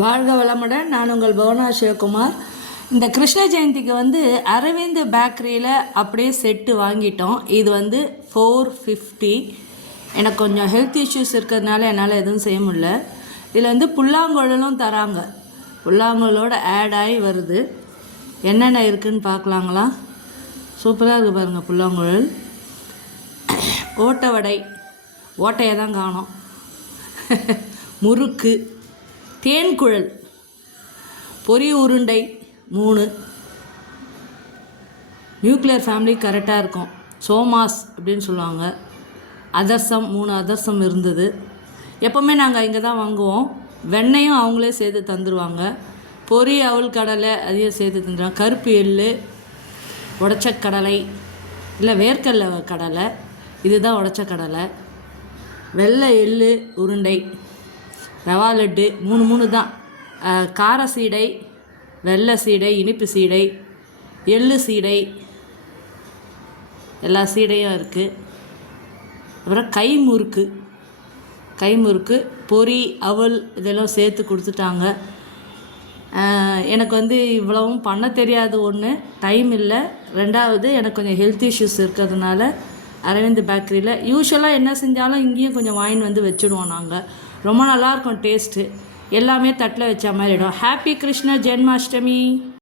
வாழ்க வளமுடன். நான் உங்கள் பவனா சிவகுமார். இந்த கிருஷ்ண ஜெயந்திக்கு அரவிந்த் பேக்கரியில் அப்படியே செட்டு வாங்கிட்டோம். இது 450. எனக்கு கொஞ்சம் ஹெல்த் இஷ்யூஸ் இருக்கிறதுனால என்னால் எதுவும் செய்ய முடியல. இதில் புல்லாங்குழலும் தராங்க. புல்லாங்குழலோடு ஆட் ஆகி வருது. என்னென்ன இருக்குதுன்னு பார்க்கலாங்களா? சூப்பராக இருக்குது பாருங்கள். புல்லாங்குழல், ஓட்டை வடை, ஓட்டையை தான் காணோம், முறுக்கு, தேன்குழல், பொரி உருண்டை 3. நியூக்ளியர் ஃபேமிலி கரெக்டாக இருக்கும். சோமாஸ் அப்படின்னு சொல்லுவாங்க. அதர்சம் 3 அதர்சம் இருந்தது. எப்போவுமே நாங்கள் இங்கே தான் வாங்குவோம். வெண்ணையும் அவங்களே சேர்த்து தந்துடுவாங்க. பொரி, அவல், கடலை அதையும் சேர்த்து தந்துடுவாங்க. கருப்பு எள்ளு, உடச்ச கடலை, இல்லை வேர்க்கடலை கடலை, இதுதான் உடச்ச கடலை, வெள்ளை எள்ளு உருண்டை, ரவா லட்டு 3 தான். கார சீடை, வெள்ளை சீடை, இனிப்பு சீடை, எள்ளு சீடை, எல்லா சீடையும் இருக்குது. அப்புறம் கைமுறுக்கு, பொரி, அவல் இதெல்லாம் சேர்த்து கொடுத்துட்டாங்க. எனக்கு இவ்வளவும் பண்ண தெரியாது. ஒன்று, டைம் இல்லை. 2வது, எனக்கு கொஞ்சம் ஹெல்த் இஷ்யூஸ் இருக்கிறதுனால அரவிந்த் பேக்கரியில் யூஸ்வலாக என்ன செஞ்சாலும் இங்கேயும் கொஞ்சம் வாங்கின்னு வச்சுடுவோம் நாங்கள். ரொம்ப நல்லாயிருக்கும் டேஸ்ட்டு. எல்லாமே தட்டில் வச்ச மாதிரிடும். ஹாப்பி கிருஷ்ண ஜென்மாஷ்டமி.